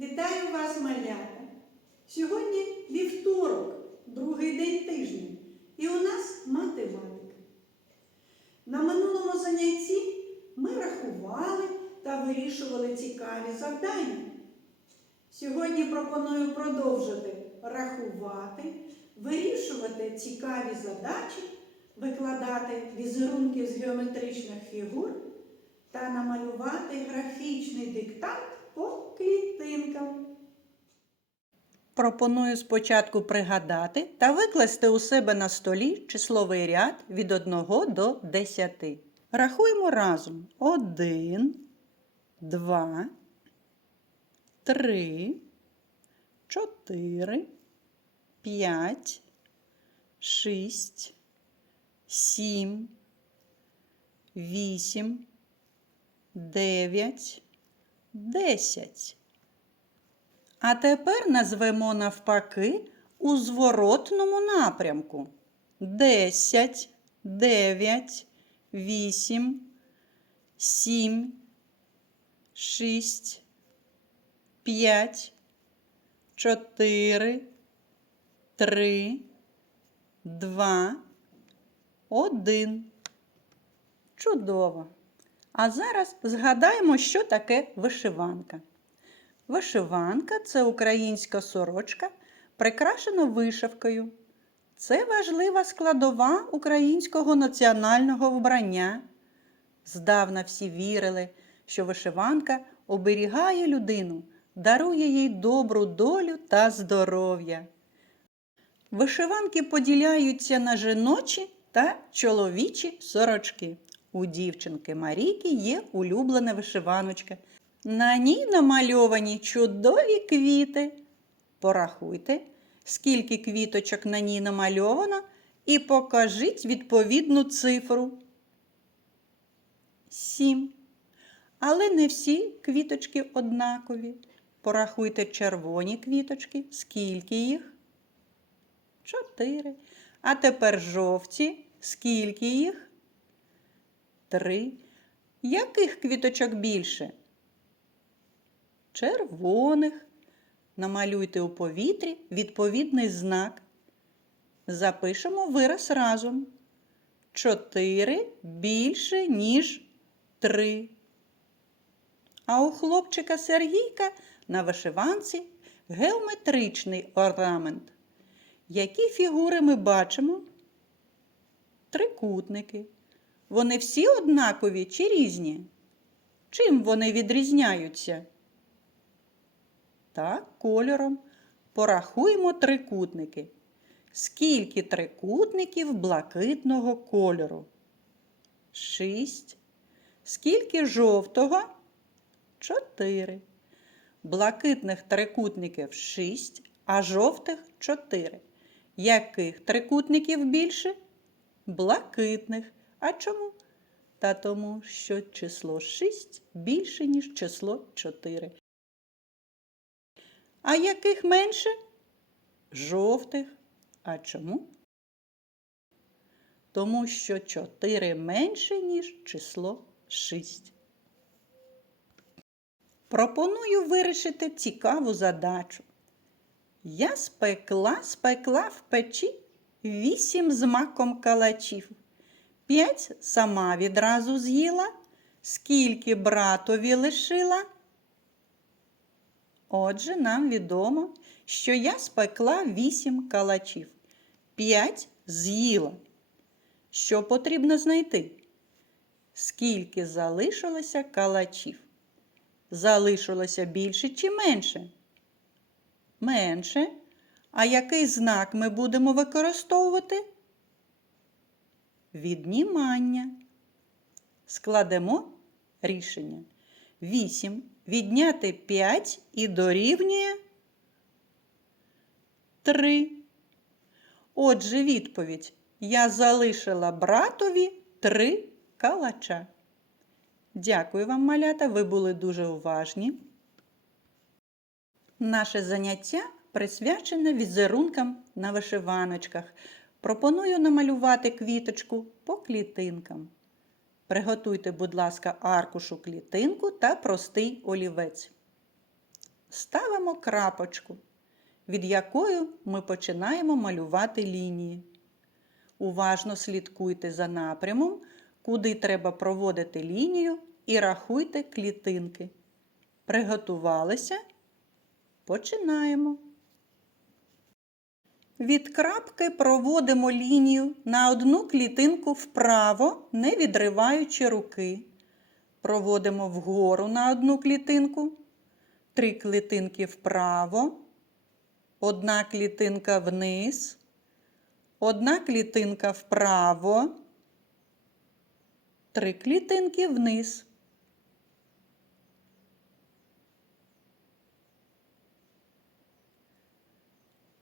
Вітаю вас, малята! Сьогодні вівторок, другий день тижня, і у нас математика. На минулому занятті ми рахували та вирішували цікаві завдання. Сьогодні пропоную продовжити рахувати, вирішувати цікаві задачі, викладати візерунки з геометричних фігур та намалювати графічний диктант по клітинкам. Пропоную спочатку пригадати та викласти у себе на столі числовий ряд від 1 до 10. Рахуємо разом 1, 2, 3, 4, 5, 6, 7, 8, 9, 10. А тепер назвемо навпаки у зворотному напрямку. 10, 9, 8, 7, 6, 5, 4, 3, 2, 1. Чудово! А зараз згадаємо, що таке вишиванка. Вишиванка це українська сорочка, прикрашена вишивкою. Це важлива складова українського національного вбрання. Здавна всі вірили, що вишиванка оберігає людину, дарує їй добру долю та здоров'я. Вишиванки поділяються на жіночі та чоловічі сорочки. У дівчинки Марійки є улюблена вишиваночка. На ній намальовані чудові квіти. Порахуйте, скільки квіточок на ній намальовано, і покажіть відповідну цифру. Сім. Але не всі квіточки однакові. Порахуйте червоні квіточки. Скільки їх? Чотири. А тепер жовті. Скільки їх? Три. Яких квіточок більше? Червоних. Намалюйте у повітрі відповідний знак. Запишемо вираз разом. Чотири більше, ніж три. А у хлопчика Сергійка на вишиванці геометричний орнамент. Які фігури ми бачимо? Трикутники. Вони всі однакові чи різні? Чим вони відрізняються? Так, кольором. Порахуємо трикутники. Скільки трикутників блакитного кольору? Шість. Скільки жовтого? Чотири. Блакитних трикутників шість, а жовтих чотири. Яких трикутників більше? Блакитних. А чому? Та тому, що число 6 більше, ніж число 4. А яких менше? Жовтих. А чому? Тому що 4 менше, ніж число 6. Пропоную вирішити цікаву задачу. Я спекла, спекла в печі вісім з маком калачів. П'ять сама відразу з'їла, скільки братові лишила. Отже, нам відомо, що я спекла вісім калачів. П'ять з'їла. Що потрібно знайти? Скільки залишилося калачів? Залишилося більше чи менше? Менше. А який знак ми будемо використовувати? Віднімання. Складемо рішення. 8 відняти 5 і дорівнює 3. Отже, відповідь. Я залишила братові 3 калача. Дякую вам, малята, ви були дуже уважні. Наше заняття присвячене візерункам на вишиваночках. Пропоную намалювати квіточку по клітинкам. Приготуйте, будь ласка, аркушу клітинку та простий олівець. ставимо крапочку, від якої ми починаємо малювати лінії. Уважно слідкуйте за напрямом, куди треба проводити лінію і рахуйте клітинки. Приготувалися? Починаємо. Від крапки проводимо лінію на одну клітинку вправо, не відриваючи руки. Проводимо вгору на одну клітинку, три клітинки вправо, одна клітинка вниз, одна клітинка вправо, три клітинки вниз.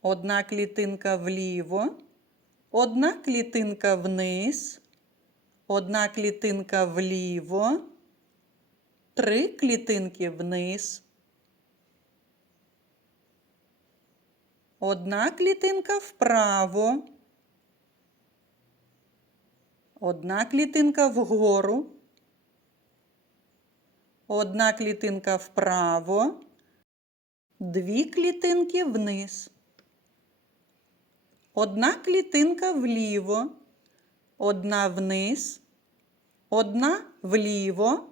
Одна клітинка вліво, одна клітинка вниз, одна клітинка вліво, три клітинки вниз. Одна клітинка вправо, одна клітинка вгору, одна клітинка вправо, дві клітинки вниз. Одна клітинка вліво, одна вниз, одна вліво,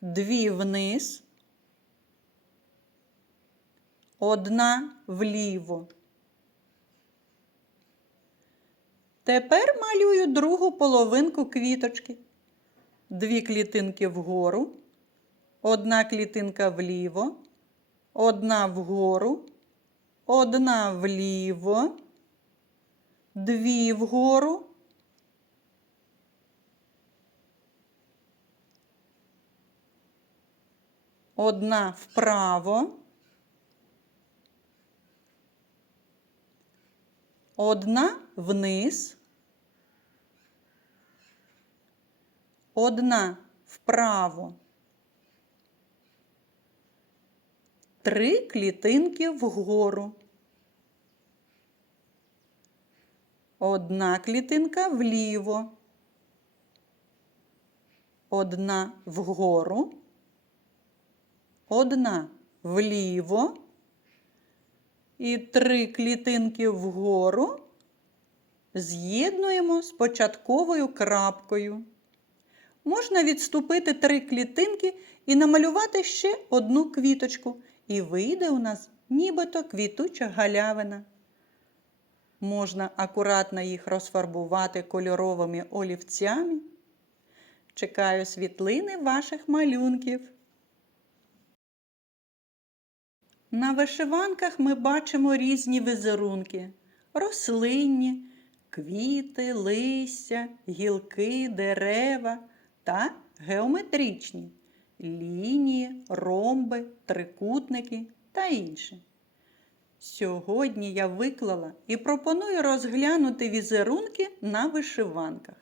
дві вниз, одна вліво. Тепер малюю другу половинку квіточки. Дві клітинки вгору, одна клітинка вліво, одна вгору одна вліво, дві вгору, одна вправо, одна вниз, одна вправо. Три клітинки вгору. Одна клітинка вліво. Одна вгору. Одна вліво. І три клітинки вгору з'єднуємо з початковою крапкою. Можна відступити три клітинки і намалювати ще одну квіточку. І вийде у нас нібито квітуча галявина. Можна акуратно їх розфарбувати кольоровими олівцями. Чекаю світлини ваших малюнків. На вишиванках ми бачимо різні візерунки: рослинні, квіти, листя, гілки, дерева та геометричні лінії, ромби, трикутники та інше. Сьогодні я виклала і пропоную розглянути візерунки на вишиванках.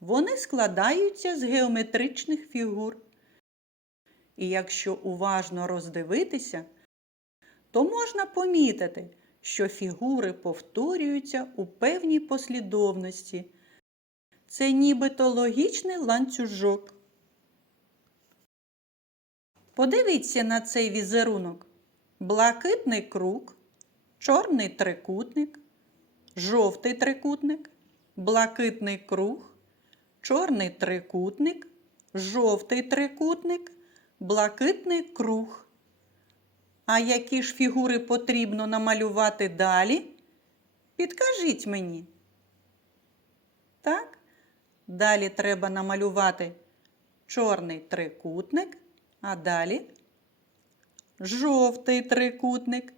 Вони складаються з геометричних фігур. І якщо уважно роздивитися, то можна помітити, що фігури повторюються у певній послідовності. Це нібито логічний ланцюжок. Подивіться на цей візерунок. Блакитний круг, чорний трикутник, жовтий трикутник, блакитний круг, чорний трикутник, жовтий трикутник, блакитний круг. А які ж фігури потрібно намалювати далі? Підкажіть мені. Так, далі треба намалювати чорний трикутник. А далі жовтий трикутник.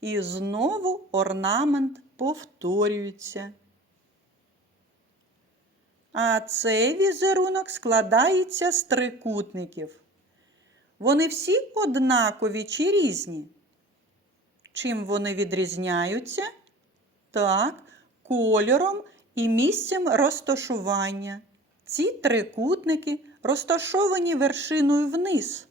І знову орнамент повторюється. А цей візерунок складається з трикутників. Вони всі однакові чи різні. Чим вони відрізняються? Так, кольором і місцем розташування. Ці трикутники розташовані вершиною вниз.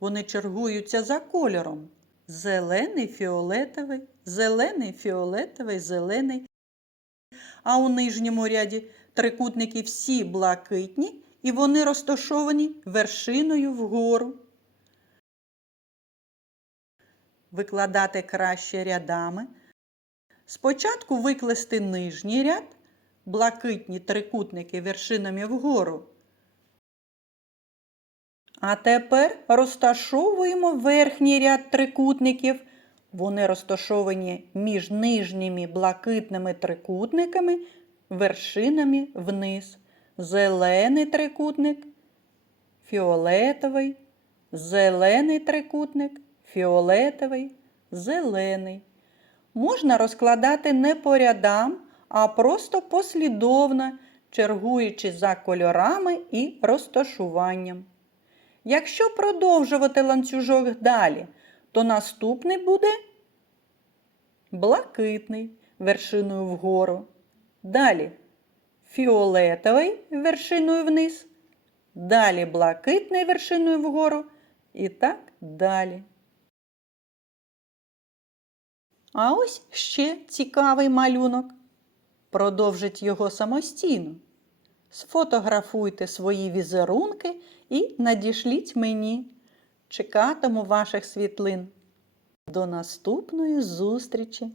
Вони чергуються за кольором. Зелений, фіолетовий, зелений, фіолетовий, зелений. А у нижньому ряді трикутники всі блакитні і вони розташовані вершиною вгору. викладати краще рядами. Спочатку викласти нижній ряд, блакитні трикутники вершинами вгору. А тепер розташовуємо верхній ряд трикутників. Вони розташовані між нижніми блакитними трикутниками, вершинами вниз. Зелений трикутник, фіолетовий, зелений трикутник, фіолетовий, зелений. Можна розкладати не по рядам, а просто послідовно, чергуючи за кольорами і розташуванням. Якщо продовжувати ланцюжок далі, то наступний буде блакитний вершиною вгору. Далі фіолетовий вершиною вниз. Далі блакитний вершиною вгору. І так далі. А ось ще цікавий малюнок. Продовжить його самостійно. Сфотографуйте свої візерунки і надішліть мені. Чекатиму ваших світлин. До наступної зустрічі!